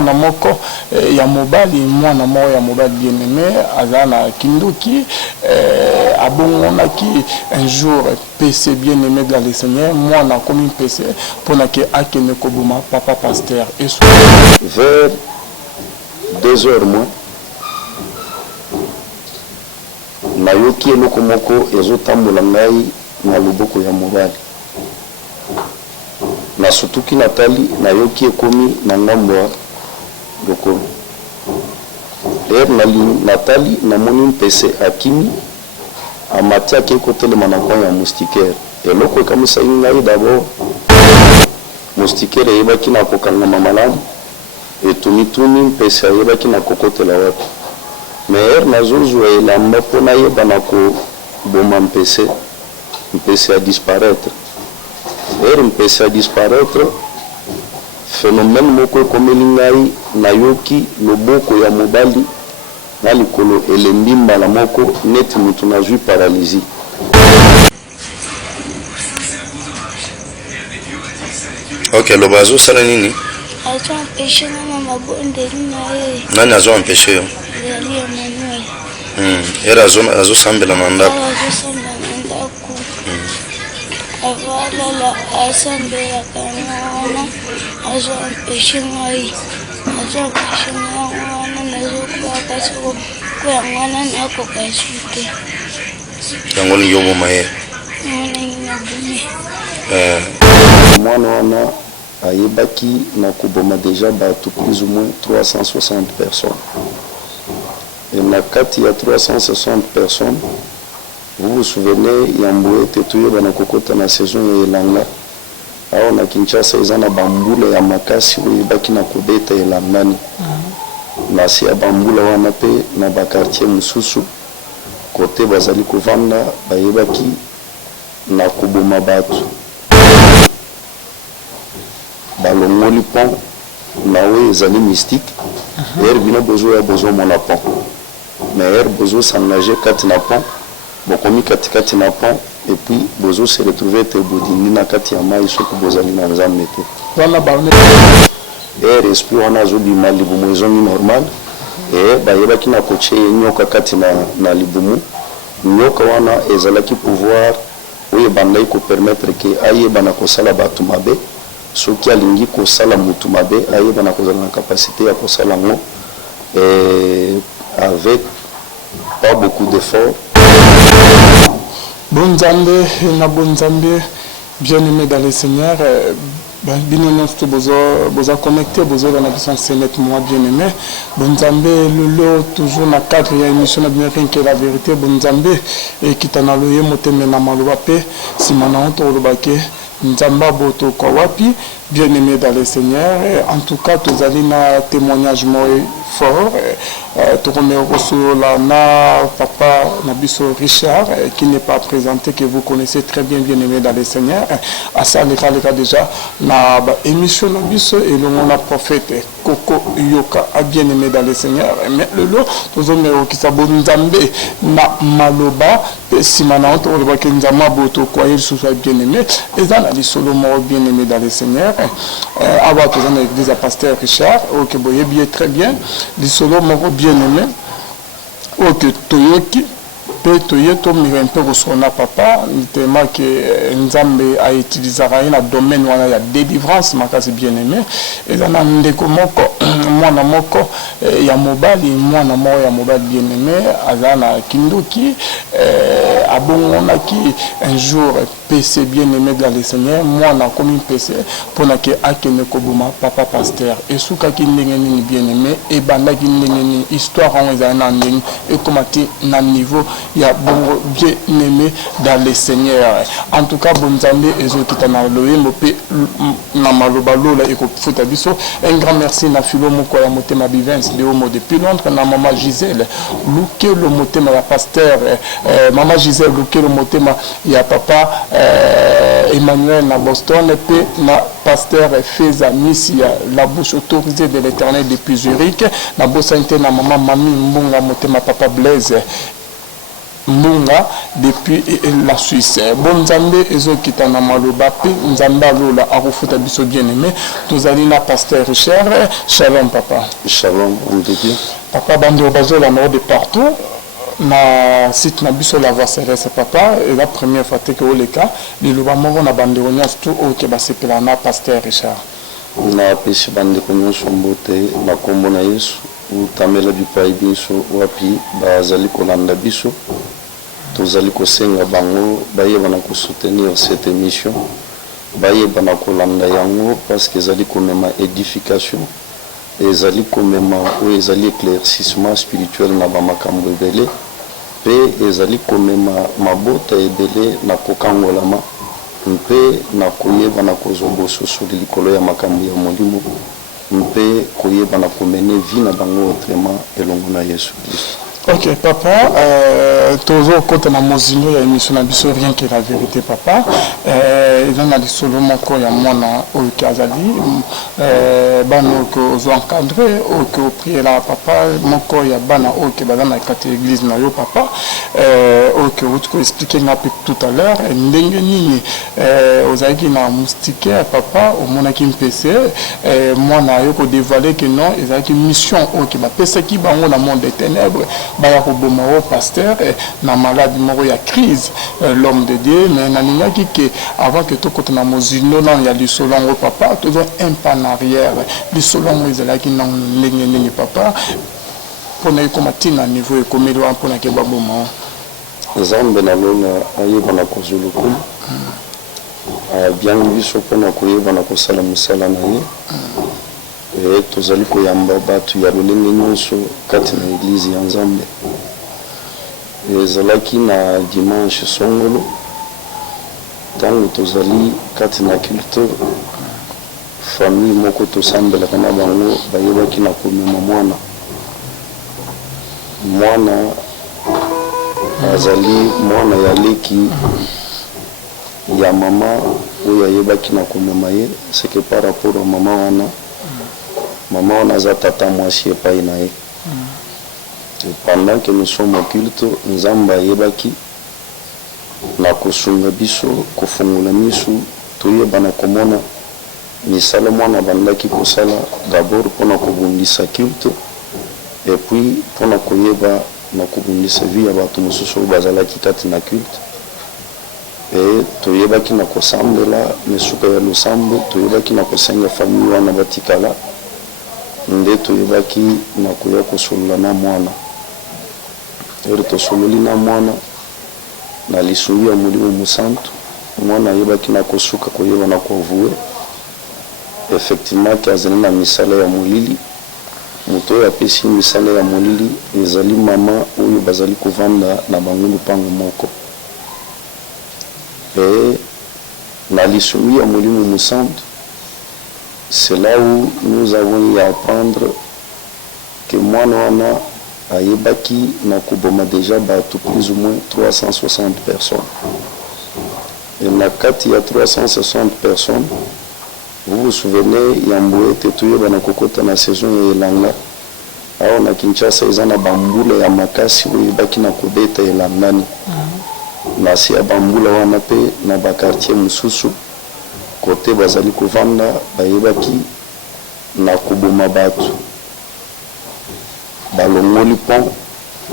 mwana moko ya mobali mwana moko ya mobali bien-aimé azana kinduki abongonaki un jour PC bien-aimé dans le Seigneur mwana comme PC pour na ke akene kobuma papa pasteur et vers 2 heures moins nayoki eloko moko ezotambola ngai na loboko ya mobali nasutuki natali nayoki ekomi na ngambo ya lokolo natali namoni mpese akimi amatiaki ekotelema na coin ya moustiquaire eloko ekamisaki ngai d'abord moustiquaire eyebaki na kokangama malamu etumitumi mpese ayebaki na kokotela wapi mais nazozwa elamba mpo nayeba na koboma mpese a disparaître mpese a disparaître phénomène moko ekomeli ngai nayoki loboko ya mobali na likolo elembi mbala moko neti mutu nazwi paralysie. Ok, loba azosala nini? Azoempêché na mabondeli na ye. Nani azoempêché yo? Yali Emmanuel. Era azosambela na ndako. Azosambela na ndako. Avalala asambelaka wana azoempêché ngai. Azoempêché ngai wana nazokwaka soko kwa mwana nakoka suke. Yango ni yobo maye. Mwana wana ayebaki na koboma déjà bato plus ou moins 360 personnes. Et na kati ya 360 personnes, vous vous souvenez, Yamboué Tetuyo banakokota na saison ya elanga. Awa na Kinshasa eza na bambula ya makasi oyebaki na kodeta elangani. Na si ya bambula wana pe na bakartier mususu kote bazali kovanda bayebaki na koboma bato. Balongoli pont nawe ezali mystique bino bozo ya bozo mona pont mais bozo s'engager kati na pont bokomi kati na pont et puis bozo se retrouver te bodini na kati ya mai soko bozali na nzambe te wana baone esprit wana zo bima libumu ezongi normal bayebaki na koche nyoka kati na libumu nyoka wana ezalaki pouvoir oyo bandai ko permettre que ayeba na kosala batu mabe soki alingi kosala mutu mabe ayeba na kozala na capacité ya kosala ngo avec pas beaucoup d'efforts. Bonzambe na bonzambe bien-aimé dans le Seigneur bino nyonso boza connecté boza na biso senet moi bien-aimé bonzambe lelo toujours na cadre ya émission na bien que la vérité bonzambe et kitana loye moteme na maloba pe simana on to lobake nzamba boto kwa wapi bien-aimé dans le Seigneur en tout cas tous allez na témoignage moi fort na papa Nabiso Richard qui n'est pas présenté que vous connaissez très bien bien-aimé dans le Seigneur à ça les cas déjà na émission Nabiso et le mon prophète Koko Yoka a bien-aimé dans le Seigneur mais le lot tous on qui sabonzambe na maloba simana on to le nzama boto kwa il soit bien-aimé et dans la Solomon bien-aimé dans le Seigneur avoir tous on église à pasteur Richard OK boye bien très bien les Solomon bien-aimé OK toyoki pe toyeto mirimpe kosona papa tellement que nzambe a utilisé na domaine wana ya délivrance makasi bien-aimé et dans ndeko moko mwana moko ya mobali mwana moko ya mobali bien-aimé azana kinduki abongonaki un jour PC bien-aimé dans le Seigneur mwana comme PC pour na ke akene kobuma papa pasteur et soukaki ndenge nini bien-aimé et bandaki ndenge nini histoire on ezana ndenge et komati na niveau ya bongo bien-aimé dans le Seigneur en tout cas bonzambe ezokita na loyembo pe na maloba lola ekofuta biso un grand merci na filo moko ya motema Bivens de homo depuis Londres na maman Gisèle luke le motema ya pasteur maman Gisèle luke le motema ya papa Emmanuel na Boston pe na pasteur Feza Missia la bouche autorisée de l'Éternel depuis Zurich na bosante na maman Mami Mbunga motema papa Blaise Munga depuis la Suisse. Bon Nzambe ezokita na maloba pe Nzamba lola akufuta biso bien-aimé. Tozali na pasteur Richard. Shalom papa. Shalom on te dit. Papa bande bazola na de partout. Na site na biso la voix céleste papa et la première fois que le cas liloba moko na bande onyas tout au ke basepela na pasteur Richard. Na pesi bande nyonso mbote na kombo na Yesu utamela bipai biso wapi bazali kolanda biso. Tozali kosenga bango bayeba na soutenir cette émission bayeba na kolanda yango parce que ezali komema édification ezali komema ou ezali éclaircissement spirituel na bamakambo ebele pe ezali komema mabota ebele na kokangolama mpe na koyeba na kozwa bososo likolo ya makambo ya molimo mpe koyeba na komene vie na bango autrement elongo na Yesu Christ. Ok, papa, toujours quand on a mozindo, il y a une émission d'ambition, rien que la vérité, papa. Il y a des solos, mon corps, il y a mon au Kazali, bano que vous encadrez, au que vous priez là, papa, mon corps, il y a bana au que dans la l'église, papa, au que vous expliquez tout à l'heure, n'engeni, aux aiguilles na moustiquaire, papa, au mon akim PC, moi, na yo ko dévoiler que non, il y a une mission au que ma PC qui bango dans le monde des ténèbres. Baya Robomao, pasteur, na malade moro ya crise, l'homme de Dieu, mais na que avant que tout côté na mozino, non, il y a du solon au papa, toujours un pas en arrière, du solon où ils là qui n'ont n'engagné papa, pour ne comme à niveau et comme il doit pour na kebaboma. Zambe na lona ayeba na kozuluku. Bien biso pona koyeba na kosala musala na ye. Et tozali koyamba batu ya lolenge nyonso kati na église ya Nzambe. Ezalaki na dimanche songolo tango tozali kati na culte famille moko tosambelaka na bango bayebaki na komema mwana azali mwana ya leki ya mama oyo ayebaki na komema ye c'est que par rapport à maman on a tata mwasi epai na ye. Pendant que nous sommes au culte Nzamba yebaki na kosunga biso kofungula misu toyeba na komona misala mwana bandaki kosala d'abord pona kobundisa culte et puis pona koyeba na kobundisa vie ya bato mosusu bazalaki kati na culte et toyebaki na kosambela mesuka ya losambo toyebaki na kosenga famille wana batikala nde toyebaki na koya kosolola na mwana ere tosololi na mwana na lisungi ya molimo mosantu mwana ayebaki na kosuka koyeba na kovue effectivement ki azali na misala ya molili moto oyo apesi misala ya molili ezali mama oyo bazali kovanda na bango lupango moko e na lisungi ya molimo mosantu. C'est là où nous avons eu à apprendre que moi, à Yebaki, nous déjà battu plus ou moins 360 personnes. Et dans il y a 360 personnes. Vous vous souvenez, il y a un bout de tout dans la saison de l'Angla. On a Kinshasa, il y a un bamboula, il y a Makasi, il y a Yebaki, il y a Langani. Nasi ya bamboula, il y a un quartier Mususu. Côté bazali kovanda bayebaki na koboma batu balongoli pont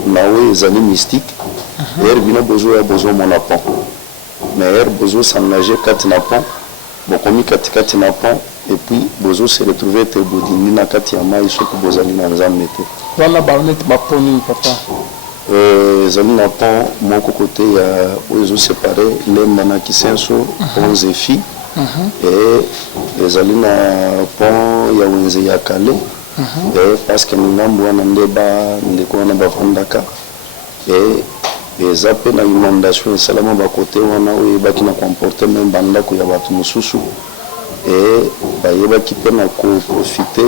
nawe ezali mystique er bino bozo ya bozo mona pont mais er bozo s'engager kati na pont bokomi kati na pont et puis bozo se retrouver te bodini na kati ya mai soko bozali na Nzambe te wana baonet baponi papa ezali na pont moko côté ya ozo séparé lemba na Kisenso 11 filles. Et ezali na pont ya wenze ya kale parce que ngambo wana ndeba ndeko wana bavandaka et eza pe na inondation esalama bakote wana oyo ebaki na comporter même bandako ya bato mosusu et bayebaki pe na koprofite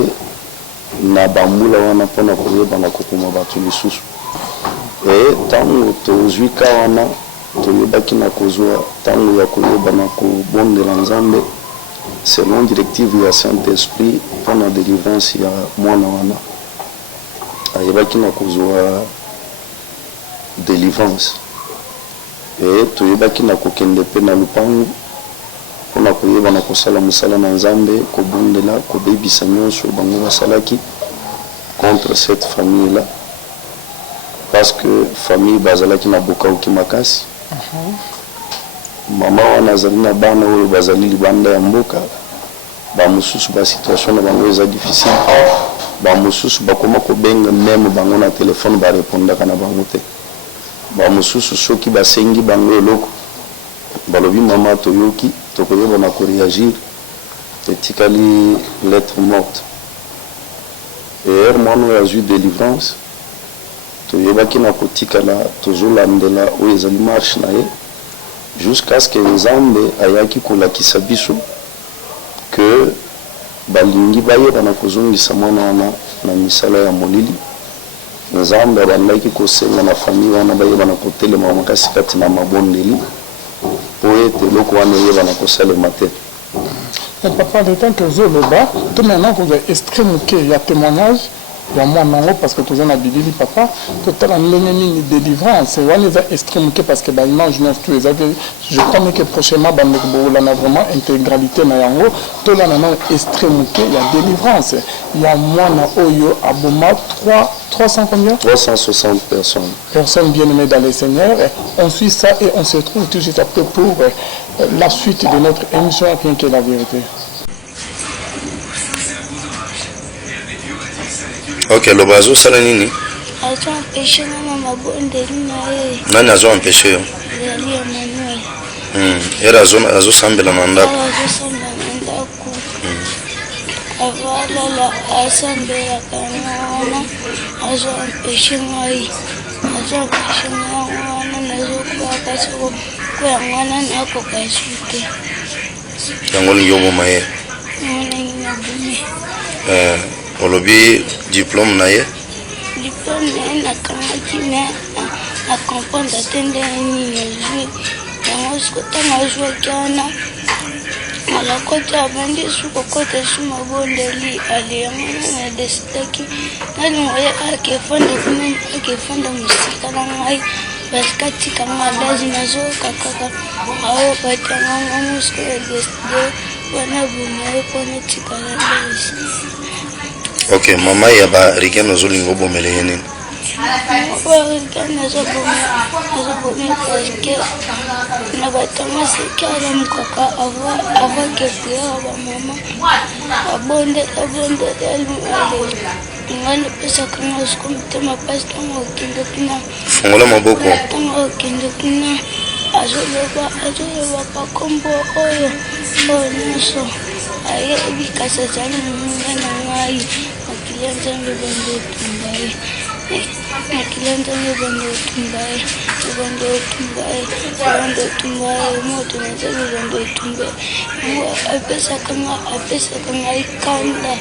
na bambula wana mpona koyeba na kokoma bato lisusu et ntango tozwi ka wana toyebaki na kozwa ntango ya koyeba na kobondela Nzambe selon directive ya Saint-Esprit mpona délivrance ya mwana wana ayebaki na kozwa délivrance et toyebaki na kokende pe na lupango mpona koyeba na kosala mosala na nzambe kobondela kobebisa nyonso bango basalaki contre cette famille là parce que famille bazalaki na bokauki makasi. Mama wana azali na bana oyo bazali libanda ya mboka bamosusu basituation na bango eza difficile bamosusu bakoma kobenga meme bango na telefone barepondaka na bango te bamosusu soki basengi bango eloko balobi mama toyoki tokoyeba na koreagir etikali lettre morte et mwana oyo azwi délivrance toyebaki na kotikala tozolandela oyo ezali marche na ye jusqu'à ce que nzambe ayaki kolakisa biso que balingi bayeba na kozongisa mwana wana na misala ya molili nzambe abandaki kosenga na famille wana bayeba na kotelema makasi kati na mabondeli po ete eloko wana eyeba na kosalema te. Papa, le temps que vous êtes tout maintenant vous avez extrêmement il y a témoignage. Il y a moi non parce que tout ça n'a bidili papa tout à l'ennemi délivrance on les a extrêmement parce que bah image neuf tous les je crois que prochainement bah on a vraiment intégralité na yango tout là non extrêmement il y a délivrance il y a moi na oyo aboma 300 combien 360 personnes bien aimées dans les seigneurs on suit ça et on se retrouve tout juste après pour la suite de notre émission rien que la vérité. Ok, loba azo sala nini? Azo empêché na mabondeli na ye. Nani azo empêché yo? Yali Emmanuel. Era azo sambela na ndako. Azo sambela na ndako. Avala asambela kana wana azo empêché ngai. Azo empêché wana nazo kwa kasoko kwa mwana nako kasuke. Yango ni yobo maye. Mwana ni mabume. Olobi diplôme na ye? Diplôme na kamaki me a comprendre atende nini yazwi yango sikotanga azwaki wana alakoti abandi sukokota su mabondeli ale yango na desidaki nalingo ye akefanda mosika na ngai basikatika nga dazi nazokakaka ayo batyangongo mosiko ya deside wana bomaye mpona tikala dazi. Ok, mama ya ba rigeno ozolinga obomela ye nini? Rigeno azobomela parceke na batanga seki alamukaka avake priere bamama abondeli nga napesaka nga siko motema mpasi ntango okendeki na fungola maboko ntango okendeki na azolobaka kombo oyo nyonso ayebi kasi azali moninga na ngai makili nzambe bando otumba ye makili nzambe bando otumba ye bando otumba ye moto na nzambe bando otumba ye apesaka ngai kanda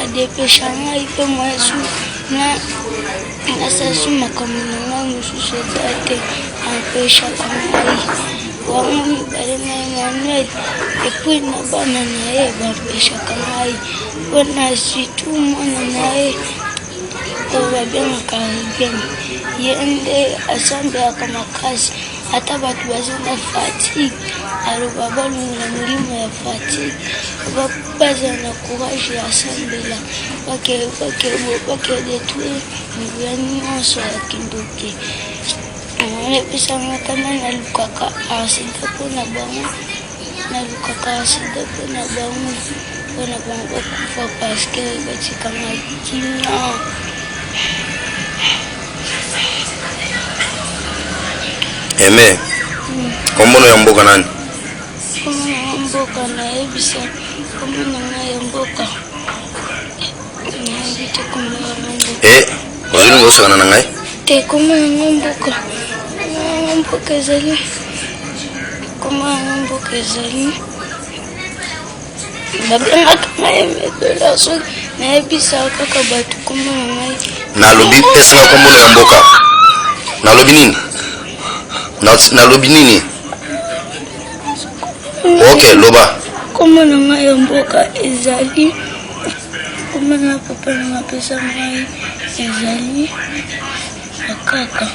adepesha ngai mpe mwasu nasasu makambo na ngai mosusu eza te apeshaka ngai wango mibale na Emmanuel epui na bana na ye bapeshaka ngai mpona situ mwana na ye oyo babengaka rigene ye nde asambelaka makasi ata bato baza na fatigue aloba balongela molimo ya fatigue bazala na courage ya asambela bakedetruire nguya nyonso ya kindoki epesanga kanda nalukaka asida mpona bango mpona bango bakufa parceke batikanga kina. Eme, kombono ya mboka nani? Kombono ya mboka nayebisa kombono ya mboka nayebite kombono ya mboka ozolinga osakana na ngai? Te kombono ya mboka ezali kombono ya mboka ezali babengaka ngai medola soki nayebisa kaka bato kombono ngai nalobi pesanga kombono ya mboka nalobi nini? Nalobi nini? Ok, loba. Kombono ngai ya mboka ezali kombono ya papa na pesa ngai ezali akaka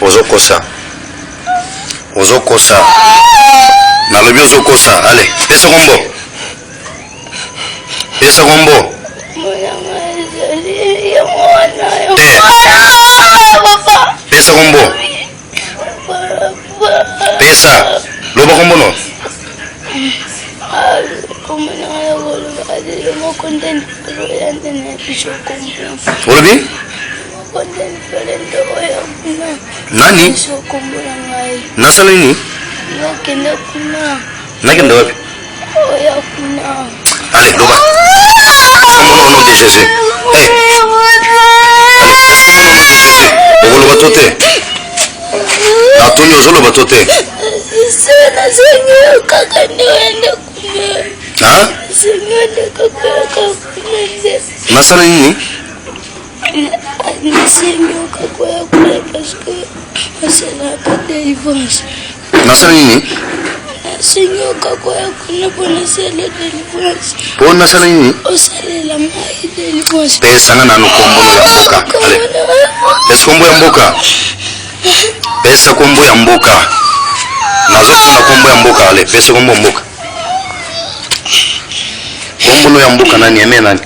Ozokosa. Ozokosa. Nalobi ozokosa. Allez, pesa kombo. Pesa kombo. Pesa kombo. Pesa. Loba kombo no. Olobi? Nani? Nasala nini? Nakenda wapi? Allez, loba. Kombo no DGC. Allez, okoloba tote. Natuni ozoloba tote. Hein? Nasala nini? Nasala nini? Po nasala nini? Pesa nga nanu kombo ya mboka. Allez. Pesa kombo ya mboka. Pesa kombo ya mboka. Nazofuna kombo ya mboka. Allez, pesa kombo ya mboka. Kombo ya mboka nani eme nani?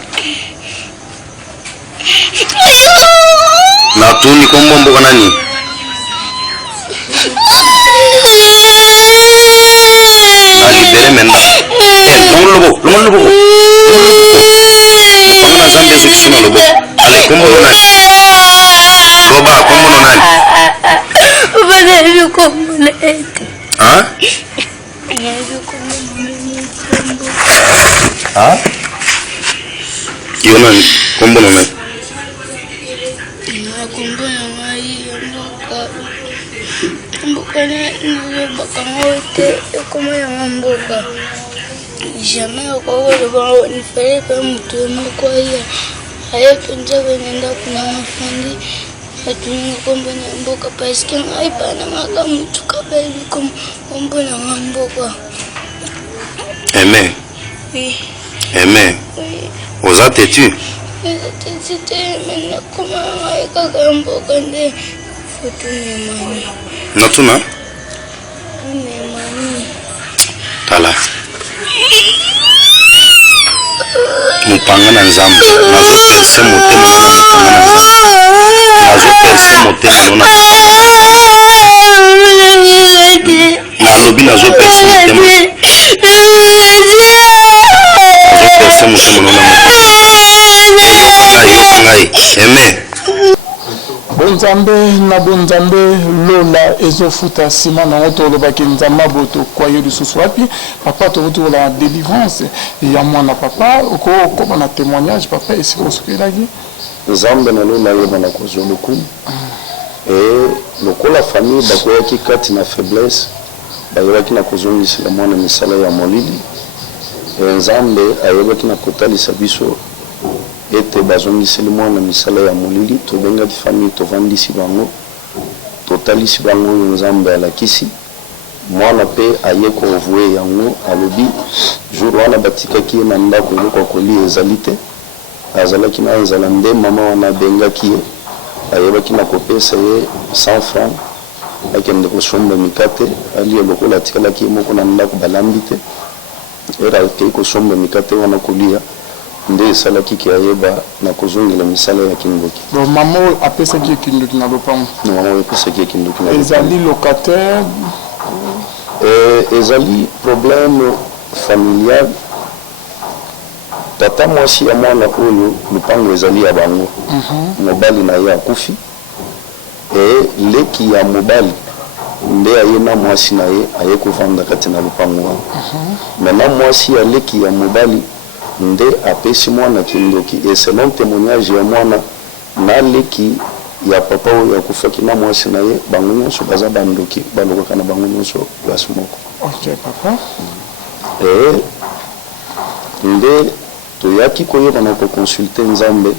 Natuni kombo mboka nani? Alibere menda. Longo lobo. Panga zambe zikisuna lobo. Ale kombo nani? Loba kombo nani? Bana kombo nani? Hein? Ah? Yo nani? Kombo nani? Kombo nani? Mboka ni baka ngote koma ya mboka. Jamais kwa ni fallait pas mtu mko ya. Haya tunja wenenda kuna mafandi. Hatunywa kombo na mboka parce que ngai bana ngaka mtu kabeli kombo na mboka. Aimé. Oui. Aimé. Oui. Oza têtu. C'était maintenant comment ngai kaka mboka nde foto ni mani. Natuna? Ni mani. Tala. Mupanga na nzambe. Nazo perse motema na mupanga na nzambe. Nazo perse motema na nalobi nazo perse motema. Nazo perse motema na mupanga. Yokangai. Aimé. Bonzambe na bonzambe lola ezofuta sima na ngoto lobaki nzamba boto kwa yodi suswapi papa to retour la délivrance ya mwana papa ko comme na témoignage papa et c'est osukelaki nzambe na lola yeba na kozoluku et lokola famille bakoyaki kati na faiblesse bayebaki na kozongisela mwana misala ya molili nzambe ayebaki na kotalisa biso ete bazongiseli mwana misala ya molili tobengaki famille tovandisi bango totalisi bango oyo nzambe alakisi mwana mpe aye koovue yango alobi jour wana batikaki ye na ndako eloko ya kolia ezali te azalaki na nzala nde mama wana abengaki ye ayebaki na kopesa ye 100 francs akende kosomba mikate alie lokola atikalaki ye moko na ndako balambi te era akei kosomba mikate wana kolia nde esalaki ki ayeba na kozongela misala ya kindoki. Bon, maman apesaki kindoki na lopango. Non, maman apesaki kindoki na lopango. Ezali locataire. Ezali problème familial. Tata mwasi ya mwana oyo lopango ezali ya bango. Mobali na ye akufi. Leki ya mobali nde aye na mwasi na ye aye kovanda kati na lopango wana. Maintenant mwasi ya leki ya mobali nde apesi mwana kindoki et selon témoignage ya mwana na leki ya papa oyo akufaki na mwasi na ye bango nyonso baza bandoki balokaka na bango nyonso place moko. Ok papa. Et nde toyaki koyeba na koconsulte nzambe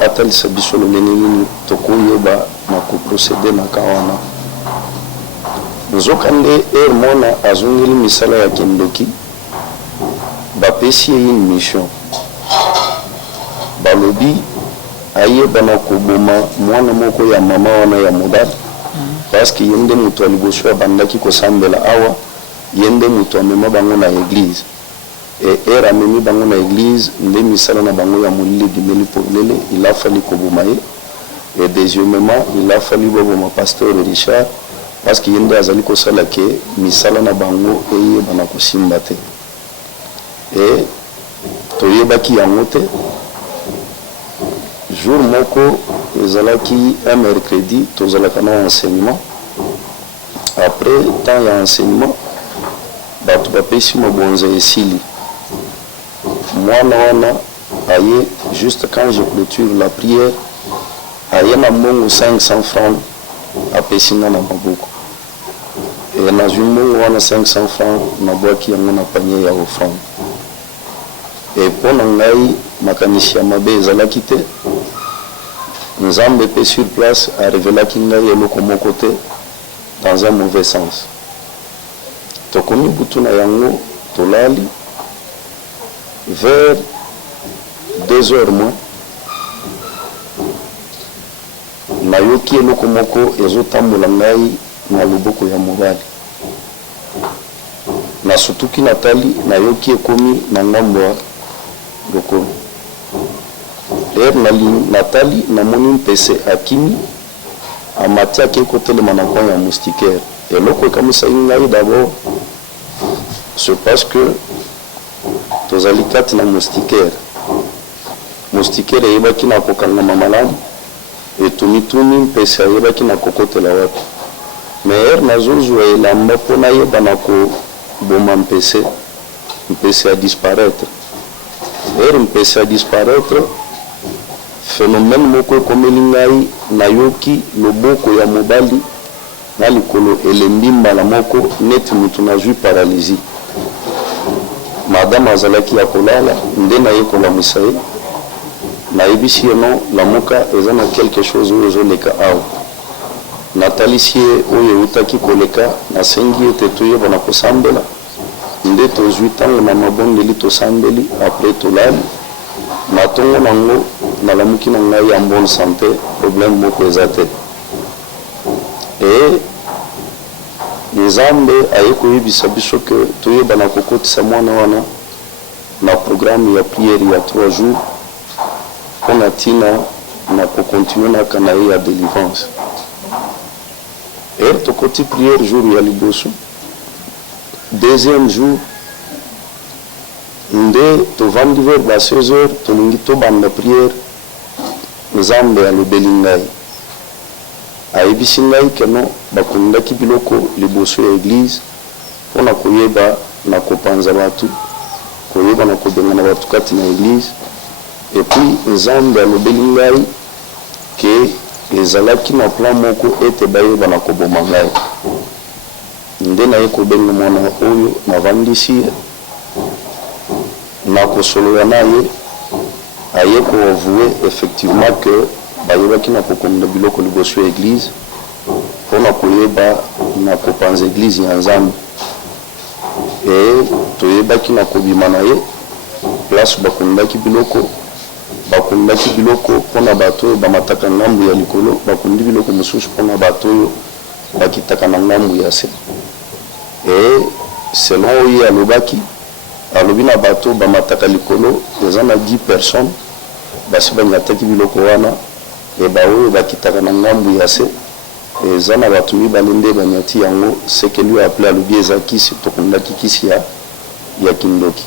atalisa biso lolenge nini tokoyeba na koprocede na ka wana nzokande mwana azongeli misala ya kindoki bapesi ye une mission balobi aye bana koboma mwana moko ya mama wana ya mobali parce que yende mutu aliboso abandaki kosambela awa yende mutu amema bango na église et era amemi bango na église nde misala na bango ya molili bimeli polele il a fallu koboma ye et deuxièmement il a fallu boboma pasteur Richard parce que yende azali kosala ke misala na bango eye bana kosimba te et toyebaki yango te jour moko ezalaki un mercredi tozalaka na enseignement après temps ya enseignement bato bapesi mabonza esili mwana wana aye juste quand je clôture la prière aye na mbongo 500 francs apesi nga na maboko e nazwi mbongo wana 500 francs nabwaki yango na panier ya offrande e mpo na ngai makanisi ya mabe ezalaki te nzambe pe sur place arevelaki ngai eloko moko te dans un mauvais sens tokomi butu na yango tolali vers 2 heures moins nayoki eloko moko ezotambola ngai na loboko ya mobali nasutuki natali nayoki ekomi na ngambo ya lokolo natali namoni mpese akimi amati ake kotelema na coin ya moustiquaire eloko ekamwisaki ngai d'abord c'est parce que tozali kati na moustiquaire eyebaki na kokangama malamu etunituni mpese ayebaki na kokotela wapi mais ere nazozwa elamba mpo nayeba na koboma mpese a disparaître ere mpese a disparaître phénomène moko ekomeli ngai nayoki loboko ya mobali na likolo elembi mbala moko neti mutu nazwi paralysie madame azalaki ya kolala nde nayekolamwisa ye nayebisi ye non lamuka eza na quelque chose oyo ezoleka awa natalisi ye oyo eutaki koleka nasengi ete toyeba na kosambela nde tozwi ntango na mabondeli tosambeli apres tolali na ntongo nango nalamuki na ngai ya bonne santé problème moko eza te e nzambe aye koyebisa biso ke toyeba na kokotisa mwana wana na programme ya priere ya 3 jours mpona ntina na kokontinue naka na ye ya délivrance ere tokoti priere jour ya liboso deuxième jour nde tovandi vers ba 16 heures tolingi tobanda priere nzambe alobeli ngai ayebisi ngai keno bakundaki biloko liboso ya église mpona koyeba na kopanza bato koyeba na kobengana bato kati na église epuis nzambe alobeli ngai ke ezalaki na plan moko ete bayeba na koboma ngai nde naye kobenga mwana oyo navandisi ye na kosolola na ye aye koavouer effectivement que bayebaki na kokomela biloko liboso ya église mpona koyeba na kopanza église ya nzambe e toyebaki na kobima na ye place bakundaki biloko mpona bato oyo bamataka ngambu ya likolo bakundi biloko mosusu mpona bato oyo bakitaka na ngambu ya se e selon oyo alobaki alobi na bato bamataka likolo eza na 10 personnes basi banyataki biloko wana e baoyo bakitaka na ngambu ya se eza na bato mibale nde banyati yango seke lui appelé alobi eza kisi tokundaki kisi ya kindoki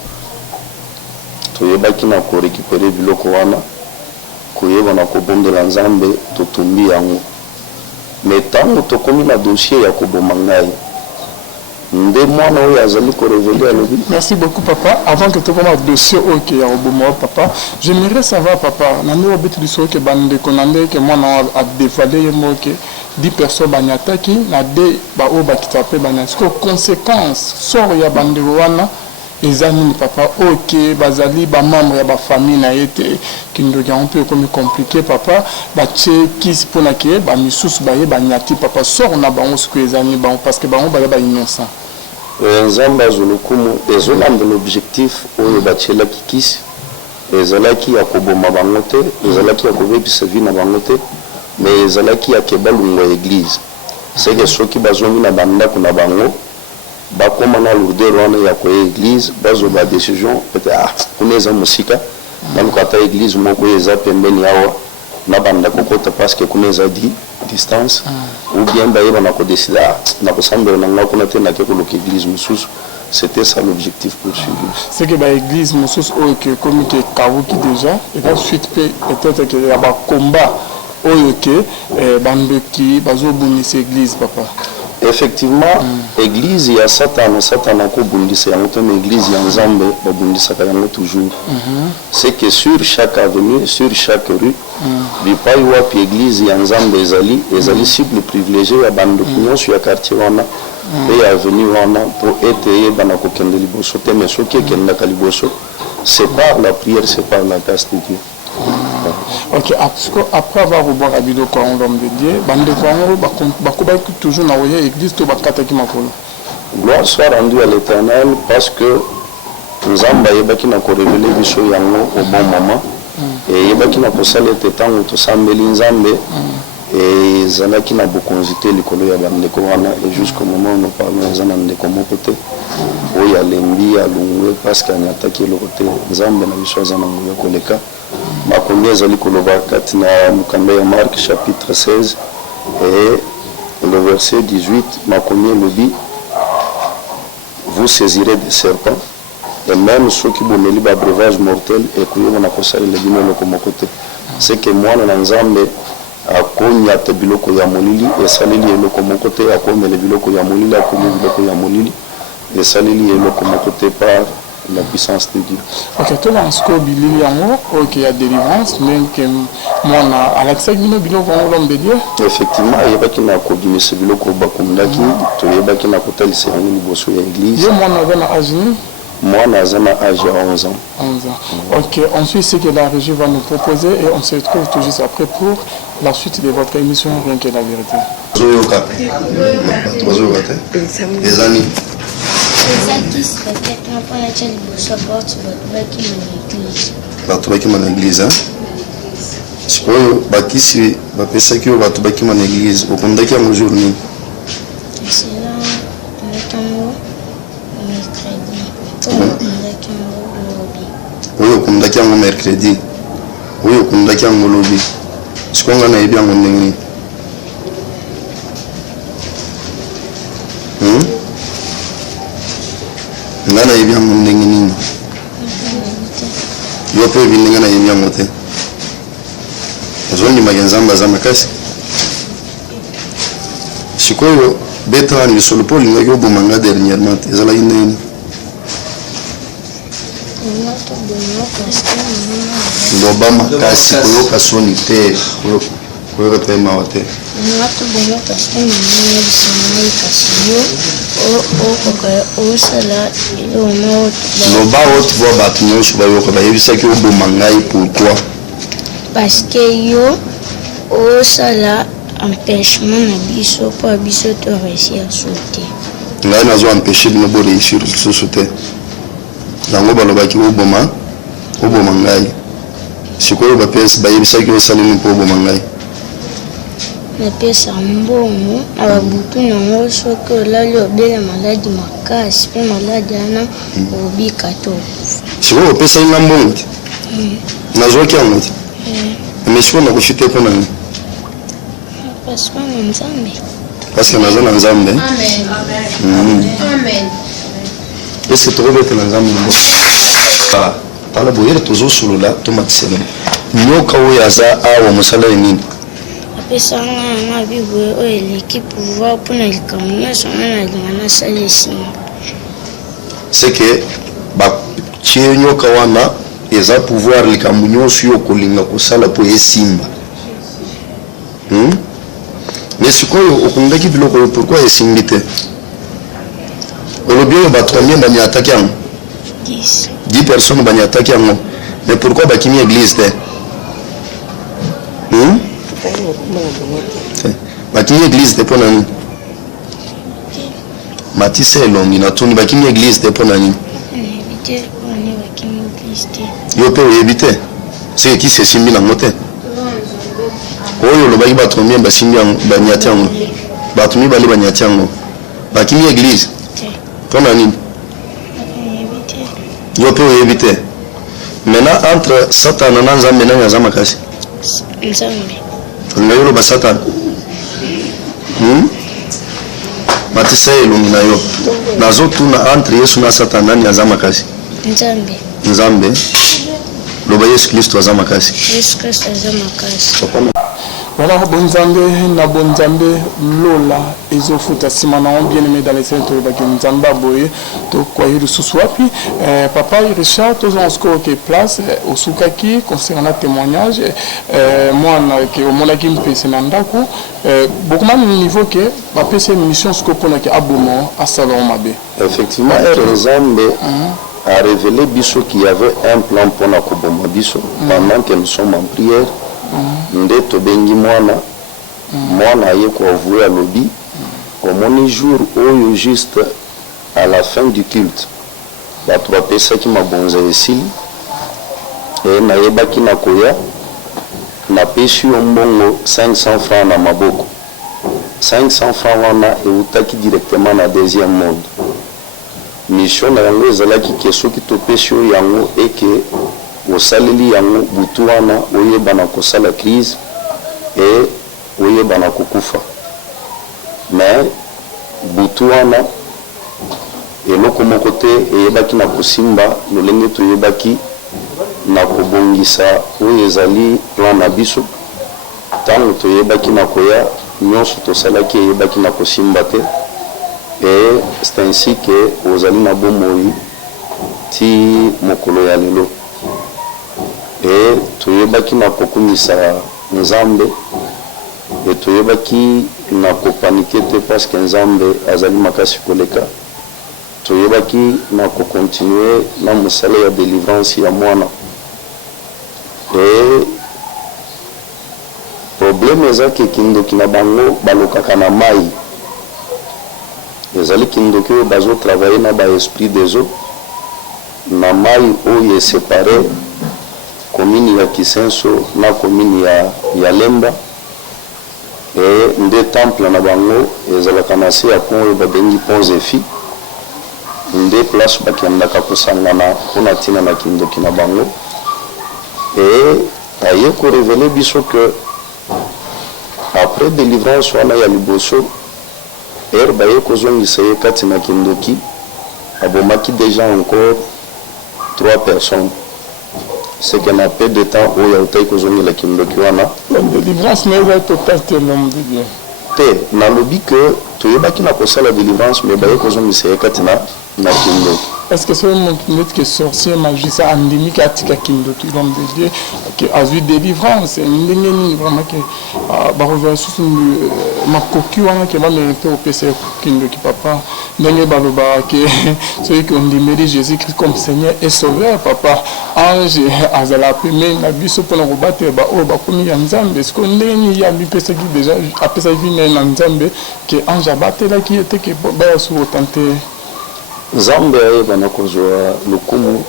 toyebaki na korekipere biloko wana koyeba na kobondela nzambe totumbi yango me ntango tokomi na dossier ya koboma ngai nde mwana oyo azali korevele alobi. Merci beaucoup papa. Avant que tu commences le dossier ok ya obomo papa, j'aimerais savoir papa, nani obetu biso ke bande konande ke mwana a dévoilé yemo ke 10 personnes banyataki na de ba o bakitape banyataki ko conséquence sort ya bande wana ezani papa ok bazali ba membre ya ba famille na yete kindoki un peu comme compliqué papa ba kisi pona ke ba misusu ba ye banyati papa sort na ba on ce que ezani ba parce que ba on ba innocent nzamba zulukumu ezolanda l'objectif oyo bachelaki kisi ezalaki ya koboma bango te, ezalaki ya kobebisa vi na bango te, mais ezalaki ya ke balongwa église. Seke soki bazongi na bandako na bango bakoma na lourdeur wana ya koya église bazoba décision peut-être kuna eza mosika naluka ata église moko eza pembeni awa na bandako kota parce que kuna eza distance ou bien bayeba na kodécide na kosambela na nga kuna te nake koluka église mosusu. C'était ça l'objectif poursuivi. C'est que l'église Moussous comme que Kawuki déjà et ensuite peut-être qu'il y a un combat que Bandoki bazo bunisi église papa. Effectivement, église il y a Satan ko bundisa ya moto église ya Nzambe ba bundisa kango toujours. C'est que sur chaque avenue, sur chaque rue, bipai wapi église ya Nzambe ezali cible privilégié ya bandoki nyonso ya quartier wana. Et avenue wana pour étayer banako kende liboso te mais soki kende kaliboso c'est par la prière, c'est par la grâce de Dieu. Ok, après avoir revoir à Bilo quand on l'homme de Dieu, bande bakoba toujours na oya église to bakata ki makolo. Gloire soit rendue à l'Éternel parce que Nzamba yebaki na ko révéler biso yango au bon moment et yebaki na ko sala tetango to sambeli Nzambe et zalaki na bokonzité likolo ya bandeko wana et jusqu'au moment où nous parlons zana ndeko moko te oya lembi alungwe parce que anyataki eloko te Nzambe na biso zana nguya koleka makomi ezali koloba kati na mukanda ya Marc chapitre 16 et le verset 18 makomi elobi vous saisirez des serpents et même ceux qui bomeli ba breuvage mortel et koyeba na kosalela bino eloko moko te c'est que mwana na Nzambe akonyata biloko ya molili esaleli eloko moko te akomela biloko ya molili akomi biloko ya molili esaleli eloko moko te par la puissance de Dieu. Ok, tout dans ce que bilili yango ok ya délivrance même que mwana alakisa bino biloko l'homme de Dieu. Effectivement yebaki na kobimisa biloko bakundaki to yebaki na kotalisa yango liboso ya église. Ye mwana na âge moi, j'ai un âge de 11 ans. 11 ans. Ok, ensuite, ce que la régie va nous proposer et on se retrouve tout juste après pour la suite de votre émission Rien que la vérité. Les amis. Bato bakima na église hein. Sikoyo bakisi bapesaki yo bato bakima na église okondaki yango jour nini? Oui, okundaki yango mercredi. Oui, okundaki yango lobi. Sikonga na yebi yango ndenge. Ngana yebi yango ndenge nini? Yo pe yebi ndenge na yebi yango te. Ozongi magenzamba za makasi. Sikoyo beta ni solo poli ngaki obomanga dernièrement ezala ineni. Loba makasi koyoka soni te koyoka te mawa te loba oto bwa bato nyonso bayoka bayebisaki oboma ngai pourquoi parce que yo osala empêchement na biso po biso to réussir sauter ngai nazo empêcher bino bo réussir lisusu te yango balobaki oboma ngai sikoyo bapesi bayebisaki osalemi mpo oboma ngai napesa mbongo na babutu nango soki olali obela maladi makasi mpe maladi wana obika to sikoyo opesaki nga mbongo te nazwaki yango te mais sikoyo nakofi te mpo na ngai parce que na Nzambe parce que naza na Nzambe ese tokobetela Nzambe mbo tala boyele tozosolola tomatisela nyoka oyo aza awa mosala nini apesanga na bible oyo eleki pouvoir mpona likambo nyonso nga nalinga nasala esimba c'est que batie nyoka wana eza pouvoir likambo nyonso yo kolinga kosala mpo esimba mais sikoyo okundaki biloko oyo pourquoi esimbi te olobi oyo bato combien bani ataki yango 10 personnes bani ataki yango mais pourquoi bakimi église te bakimi église te mpo na nini matisa elongi na tuni bakimi église te mpo na nini yo pe oyebite c'est qui se simbi na mote oyo lo bayi bato mien ba simbi banyati yango bato mi bale banyati yango bakimi église kona nini yo pe oyebite maintenant entre Satan na Nzambe na nyaza makasi Nzambe ngayo lo ba Satan matisa elongi na yo nazotuna entre Yesu na Satan nani aza makasi Nzambe loba Yesu Kristo aza makasi Yesu Kristo aza makasi. Voilà, Bonzambe, na Bonzambe, Lola, Ezofuta, Simana, bien aimé dans les centres de Nzamba, Boye, to Kwahiru Suswapi, Papa Richard, tous en score qui est place, au Soukaki, concernant témoignage, moi, au Monaki Mpesenandaku, beaucoup de niveau que, Papa, c'est une mission scopona qui a Boumon, à Salon Mabé. Effectivement, Nzambe a révélé Bissot qu'il y avait un plan pour la Koboma Bissot, pendant que nous sommes en prière. Nde tobengi mwana ye ko avouer à lobby comme jour oyo juste à la fin du culte bato bapesaki mabonza esili e nayebaki na koya napesi yo mbongo 500 francs na maboko 500 francs wana eutaki directement na deuxième monde mission na yango ezalaki ke soki topesi yo yango eke osaleli yango butu wana oyebana kosala crise et oyebana kokufa mais butu wana eloko moko te eyebaki na kosimba lolenge toyebaki na kobongisa oyo ezali plan na biso ntango toyebaki na koya nyonso tosalaki eyebaki na kosimba te et c'est ainsi que ozali na bomoi ti mokolo ya lelo et toyebaki na kokumisa Nzambe et toyebaki na kopanike te parce que Nzambe azali makasi koleka toyebaki na kokontinue na mosala ya délivrance ya mwana et problème ezaki kindoki na bango balokaka na mai ezali kindoki oyo bazotravaille na baesprit des eaux na mai oyo eséparé commune ya Kisenso na commune ya Lemba et nde temple na bango ezalaka na se ya pont oyo babengi pont Zefi nde place bakendaka kosangana mpona ntina na kindoki na bango et aye korévele biso que après délivrance wana ya liboso baye kozongisa ye kati na kindoki abomaki déjà encore 3 personnes. C'est qu'on a peu de temps où il y a eu la Kindokiwana. La délivrance n'est pas totale, c'est l'homme de Dieu. Na lobby que tu es qui n'a pas la délivrance, mais il y a Katina na Kindoki. Est-ce que c'est un autre que sorcier magicien endémique à Tika Kindoki, l'homme de Dieu, qui a vu délivrance? Il y a vraiment que ma coquille qui va mériter au PC Kindoki papa. N'est pas celui qui ont dit Jésus-Christ comme Seigneur et Sauveur, papa. Ange azala premier na biso pour nous battre comme Nzambe. Est-ce qu'on est a lui qui déjà après sa vie na Nzambe que ange battre là qui était que ba sur tenter Nzambe ayebana kozwa lokumu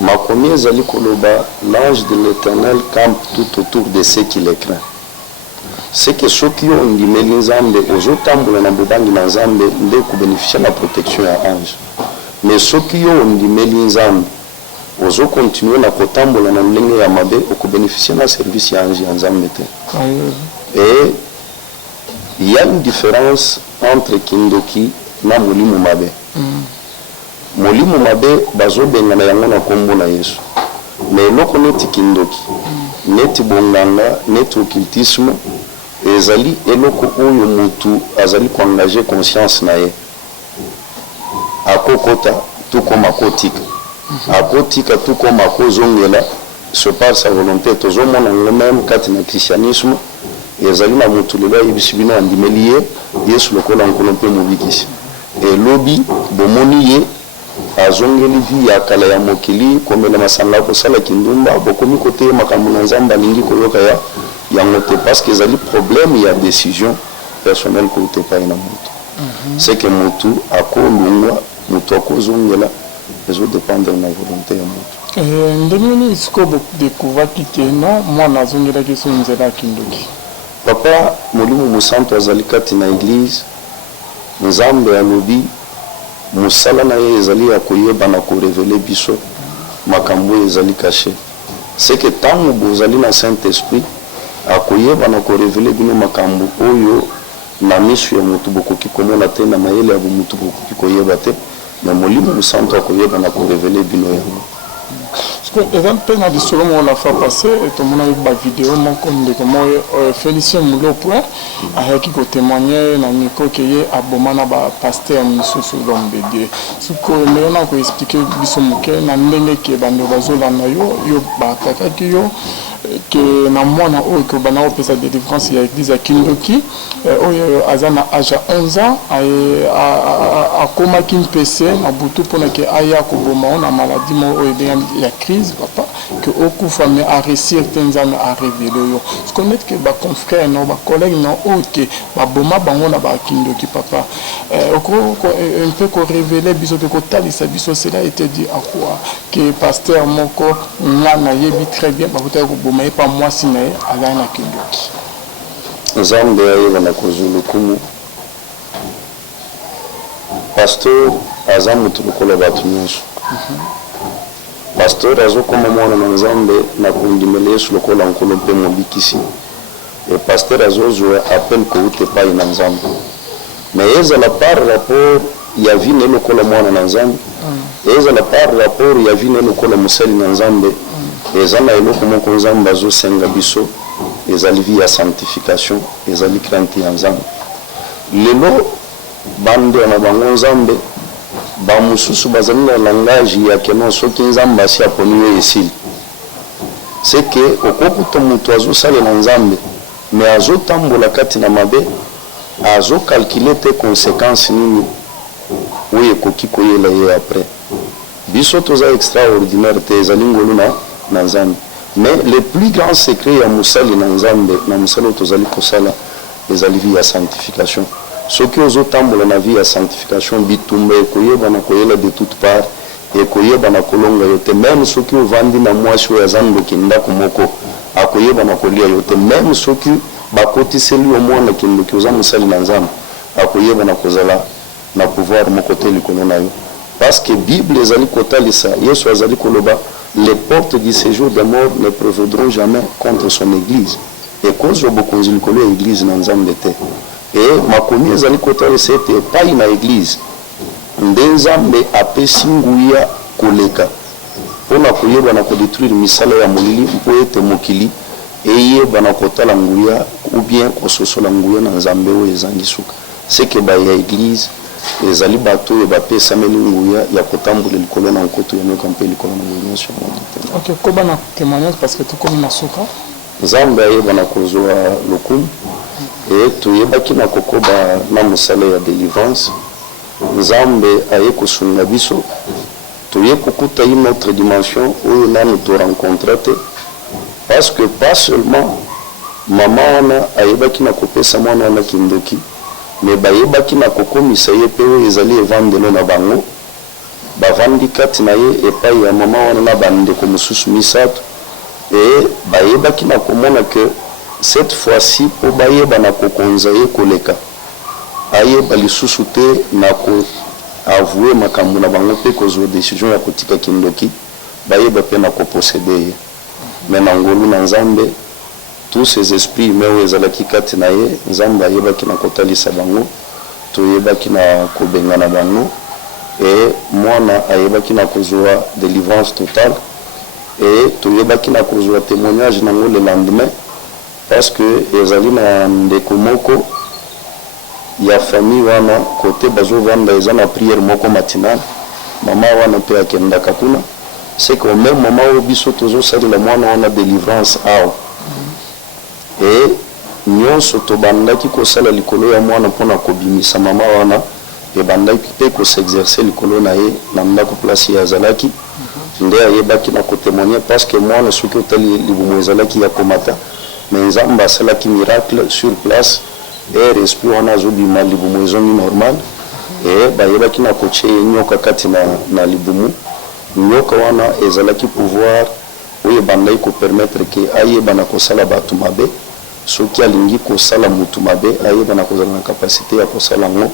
makomi ezali koloba l'ange de l'Éternel campe tout autour de ceux qui le craignent. C'est que ceux qui ont dit Nzambe ozotambola na bobangi na Nzambe nde ko bénéficier la protection ya ange. Mais ceux qui ont dit Nzambe ozo continuer na kotambola na ndenge ya mabe oko bénéficier na service ya ange ya Nzambe te. Et il y a une différence entre Kindoki na Molimo Mabe. Molimo Mabe bazo bengana yango na kombo na Yesu. Mais loko neti Kindoki, neti bonganga, neti occultisme, ezali eloko oyo mutu azali ko engager conscience na ye. Akokota tout comme akotika. Akotika tout comme akozongela se par sa volonté tozomona même kati na christianisme ezali na mutu lelo yebisibino andimeliye Yesu lokola nkolompe mobikisi. Et lobby bomoni ye azongeli vi ya kala ya mokili komela masanga kosala kindumba bokomi kote makambo na Nzambe alingi koyoka ya yango te parce que ezali problème ya décision personnelle kote pa ina mutu. C'est que mutu akolungwa mutu akozongela ezo dépendre de la volonté ya mutu. ndenge sikoyo découvert que non mwana azongelaki so nzela akindoki. Papa Molimo Musantu azali kati na église Nzambe alobi musala na ye ezali ya koyeba na korevele biso makambo ezali caché. C'est que tango bozali na Saint-Esprit akoyeba na korevele bino makambo oyo na misu ya mutu bokoki komona te na mayele ya mutu bokoki koyeba te na Molimo Musantu akoyeba na korevele bino yango. Eza mpe na lisolo moko la fois passé tomona bavideo moko ndeko moko Félicien Mulopwe ayaki kotémoigne na miko ke ye aboma na bapaster misusu lombedie sikoyo ndenge na koexplike biso moke na ndenge ke bandeko bazolanda yo bakakaki yo ke na mwana oyo kobana kopesa délivrance ya église ya Kindoki oyo aza na âge ya 11 ans akomaki mpese na butu mpona ke aya koboma o na maladie moko oyo ebengami ya crise papa ke okufa me aresir te nzambe arevele yo sikonete ke baconfrère na bacollègue na oyo ke baboma bango na bakindoki papa mpe korevele biso mpe kotalisa biso cela été dit à quoi ke pasteur moko nga nayebi très bien bakotaki koboma ye pa mwasi na ye azali na kindoki Nzambe ayeba na kozwa lokumu pasteur aza mutu lokola bato nyonso pasteur azokoma mwana na Nzambe na kondimela Yesu lokola nkolo mpe mobikisi e pasteur azozwa appel kouta epai na Nzambe mais ezala par rapport ya vi na lokola mwana na Nzambe ezala par rapport ya vi na lokola mosali na Nzambe eza na eloko moko Nzambe azosenga biso ezali vi ya sanctification ezali crainte ya Nzambe lelo bando na bango Nzambe bamususu bazali na langage ya keno soki Nzambe asi aponi yo esili c'est que okokuta mutu azosalela Nzambe mais azotambola kati na mabe azokalkile te conséquence nini oyo ekoki koyela ye après biso toza extraordinaire te ezali ngolu na Nzambe mais le plus grand secret ya mosali na Nzambe na mosali oyo tozali kosala ezali vie ya sanctification soki ozotambola na vie ya sanctification bitumba ekoyeba na koyela de toute part ekoyeba na kolonga yo te même soki ovandi na mwasi oyo aza ndoki ndako moko akoyeba na kolia yo te même soki bakotiseli yo mwana kindoki oza mosali na Nzambe akoyeba na kozala na pouvoir moko te likolo na yo parce que Bible ezali kotalisa Yesu azali koloba les portes du séjour de mort ne prévaudront jamais contre son église et kozwa bokonzi likolo ya église na Nzambe te et makomi ezali kotalisa ete epai na église nde Nzambe apesi nguya koleka mpona koyeba na kodétruire misala ya molili mpo ete mokili eyeba na kotala nguya ou bien kososola nguya na Nzambe oyo ezangi suka seke baya église ezali bato oyo bapesameli nguya ya kotambola likolo na nkoto ya meka mpe likolo na nyonso ya mondo te. Ok, koba na témoignage parce que tokomi na suka Nzambe ayeba na kozwa lokumu e toyebaki na kokoba na mosala ya délivrance Nzambe aye kosunga biso toye kokuta une autre dimension oyo nanu torencontre te parce que pas seulement mama wana ayebaki na kopesa mwana wana kindoki mais bayebaki na kokomisa ye mpe oyo ezali evandelo na bango bavandi kati na ye epai ya mama wana na bandeko mosusu misato e bayebaki na komona ke cette fois-ci mpo bayeba na kokonza ye koleka ayeba lisusu te na koavouer makambo na bango mpe kozwa décision ya kotika kindoki bayeba mpe na koposede ye me na ngolu na Nzambe tous ces esprits mais oyo ezalaki kati na ye Nzambe ayebaki na kotalisa bango toyebaki na kobenga na bango e mwana ayebaki na kozwa délivrance totale e toyebaki na kozwa témoignage nango le lendemain parce que ezali na ndeko moko ya famille wana kote bazovanda eza na prière moko matinale mama wana mpe akendaka kuna c'est que au même moment oyo biso tozosalela mwana wana délivrance awa e nyonso tobandaki kosala likolo ya mwana mpona kobimisa mama wana ebandaki mpe koseexerce likolo na ye na ndako place ya azalaki nde ayebaki na kotémoigner parce que mwana soki otali libumu ezalaki ya komata me Nzambe asalaki miracle sur place e esprit wana azobima libumu ezongi normal e bayebaki na kotie ye nyoka kati na libumu nyoka wana ezalaki pouvoir oyo bandai kopermettre ke ayebana kosala bato mabe soki alingi kosala mutu mabe ayebana kozala na capacité ya kosala ngo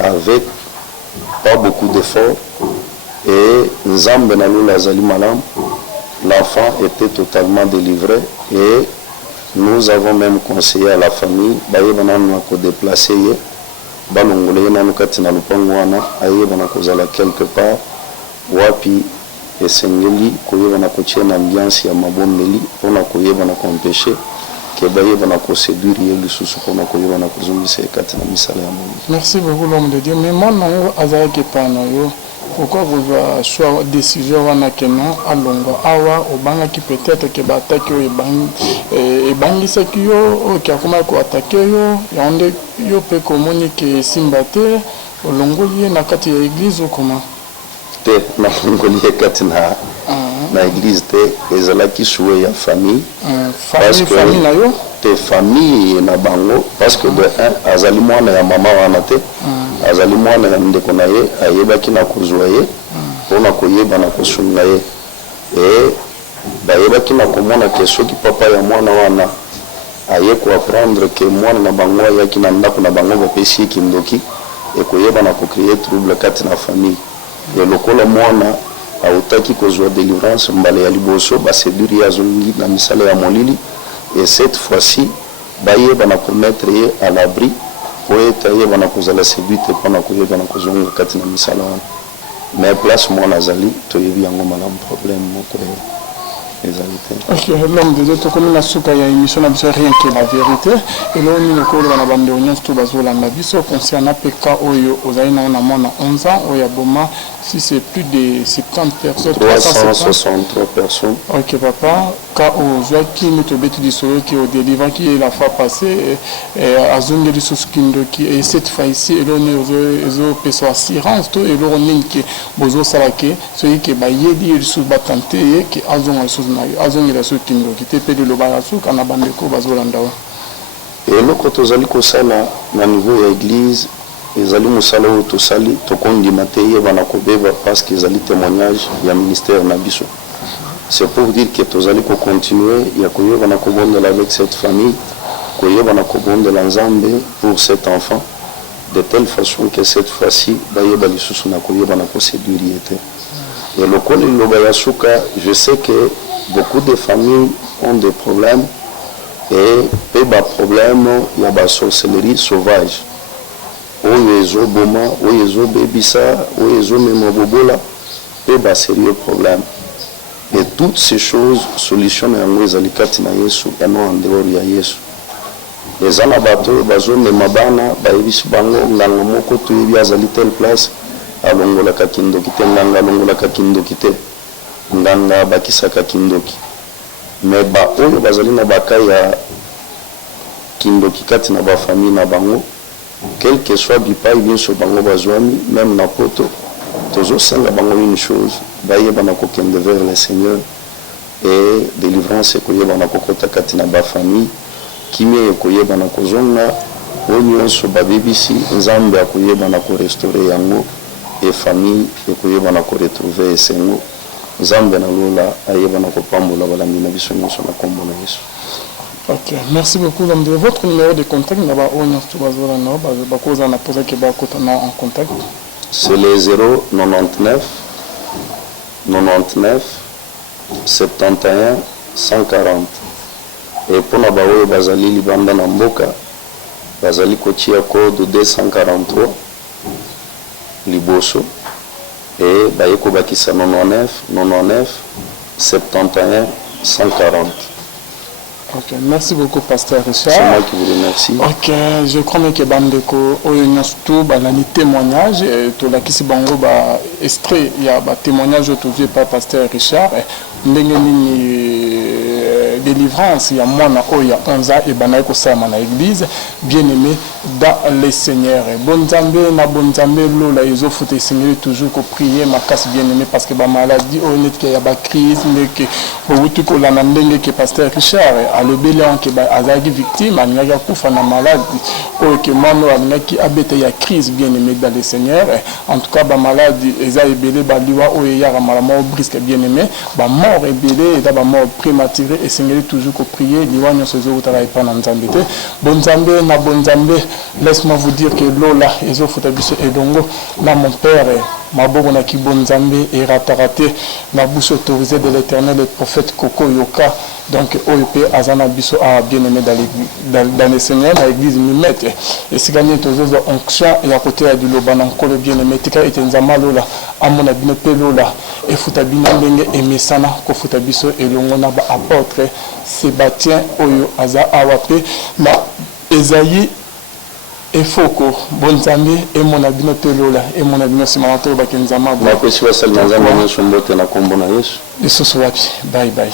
avec pas beaucoup d'efforts et nzambe na lula azali malamu. L'enfant était totalement délivré et nous avons même conseillé à la famille bayebana na ko déplacer ye balongole na lukati na lupango wana ayebana kozala quelque part wapi esengeli koyebana kotia na ambiance ya mabombeli mpona koyebana koempêche ke bayebana koséduire ye lisusu mpona koyebana kozongisa ekati na misala ya momi. Merci beaucoup l'homme de Dieu. Mais moi nango azalaki epai na yo pourquoi vous choix décision wana keno alongo awa obangaki peut-être ke baatake oyo ebangisaki yo oyo kiakomaki koatake yo yango yo mpe komoni ke esimba te olongoli ye na kati ya église okoma te nalongoli ye kati na église te ezalaki souhait ya famille famille na yo te famille na bango parce que de un azali mwana ya mama wana te azali mwana ya ndeko na ye ayebaki na kozwa ye mpona koyeba na kosunga ye e bayebaki na komona ke soki papa ya mwana wana aye koapprendre ke mwana na bango ayaki na ndako na bango bapesi ye kindoki ekoyeba na kocreye trouble kati na famille e lokola mwana autaki kozwa délivrance mbala ya liboso baseduri ye azongi na misala ya molili et cette fois-ci bayebana komettre ye à l'abri po ete ayebana kozala séduite mpona koyebana kozonga kati na misala wana mais place mwana azali toyebi yango malamu problème moko ezali te. Ok, l'homme de Dieu tokomi na suka ya émission na biso rien que la vérité eloo nini okoloba na bandeko nyonso to bazolanda biso concernant mpe ka oyo ozali nango na mwana 11 ans oyo aboma si c'est plus de 70 personnes 363 personnes. Ok papa ka ozwaki nde tobeti lisolo ki odelivraki ye la fois passée azongi lisusu kindoki et cette fois ici eloo nini ezopesa assurance to eloko nini ke bozosala ke soki ke bayedi ye lisusu batante ye ke azonga lisusu azongela so kindoki te mpe liloba ya suka na bandeko bazolanda wa eloko tozali kosala na niveau ya église ezali mosala oyo tosali tokondima te yebana kobeba parce que ezali témoignage ya ministère na biso. C'est pour dire que tozali kocontinue ya koyebana kobondela avec cette famille koyebana kobondela nzambe pour cet enfant de telle façon que cette fois-ci bayeba lisusu na koyebana koséduire ye te. Et le Koli Lobayasuka, je sais que beaucoup de familles ont des problèmes et peu de problèmes, il y a la sorcellerie sauvage. Oyo ezo boma, oyo ezo bebisa, oyo ezo memobobola, peu de sérieux problèmes. Et toutes ces choses solutionnent en les alikati na Yesu, et non en dehors ya Yesu. Les anabato, bazo memabana, baebisi bango, nganga moko tuyebi azali telle place. Alongolaka kindoki te nganga alongolaka kindoki te nganga bakisaka kindoki mais ba oyo bazali na baka ya kindoki kati na bafamille na bango quel que soit bipai binso bango bazwami même na poto tozosenga bango une chose bayebana kokende vers le Seigneur et délivrance ekoyebana kokota kati na bafamille kimia ekoyebana kozonga oyo nyonso babebisi nzambe akoyebana korestore yango et famille ekoyebana ko retrouver esengo nzambe na lola ayebana ko pambola balandi na biso nyonso na kombo na Yesu. Ok, merci beaucoup l'homme de votre numéro de contact là-bas on nyonso bazola na bakoza na posa ke bakotana en contact. C'est le 099 99 71 140 et pona baoyo bazali libanda na mboka bazali kotia code 243 liboso et bayeko bakisa 99 99 71 140. Ok, merci beaucoup Pasteur Richard. C'est moi qui vous remercie. Ok, je crois que bandeko oyo nyonso balani témoignage to lakisi bango ba extrait ya ba témoignage autour par Pasteur Richard ndenge nini délivrance ya mwana oya 11 ans et banaye ko sama na église bien-aimé dans le Seigneur. Bonzambe na bonzambe lola ezo futa Seigneur toujours ko prier ma casse bien-aimé parce que ba maladie o net que ya ba crise mais que outu ko la ndenge que pasteur Richard a le bélion que ba azagi victime anya kufa na maladie o que mano anaki abete ya crise bien-aimé dans le Seigneur. En tout cas ba maladie eza ebele ba liwa o ya malama brisque bien-aimé ba mort ebele et ba mort prématurée et Seigneur toujours ko prier liwa nyonso zo utala ipa na nzambe te bonzambe na bonzambe. Laisse-moi vous dire que Lola ezo futabiso edongo na mon père Maboko na Kibonzambe et rataraté la bouche autorisée de l'Éternel le prophète Koko Yoka donc OEP Azana Biso a bien aimé dans les Seigneurs dans l'église Mimete et si gagné tozo onction et à côté du Lobana Kolo bien aimé tika etenzama Lola amona bino pe Lola et futabina ndenge emesana ko futabiso et longona ba apôtre Sébastien Oyo Aza Awape na Esaïe et Foko, bonzambe et mon abino telola et mon abino simanto bakenzama. Bako siwa salmanza mwenye sombote na kombo na Yesu. Yesu wapi. Bye bye.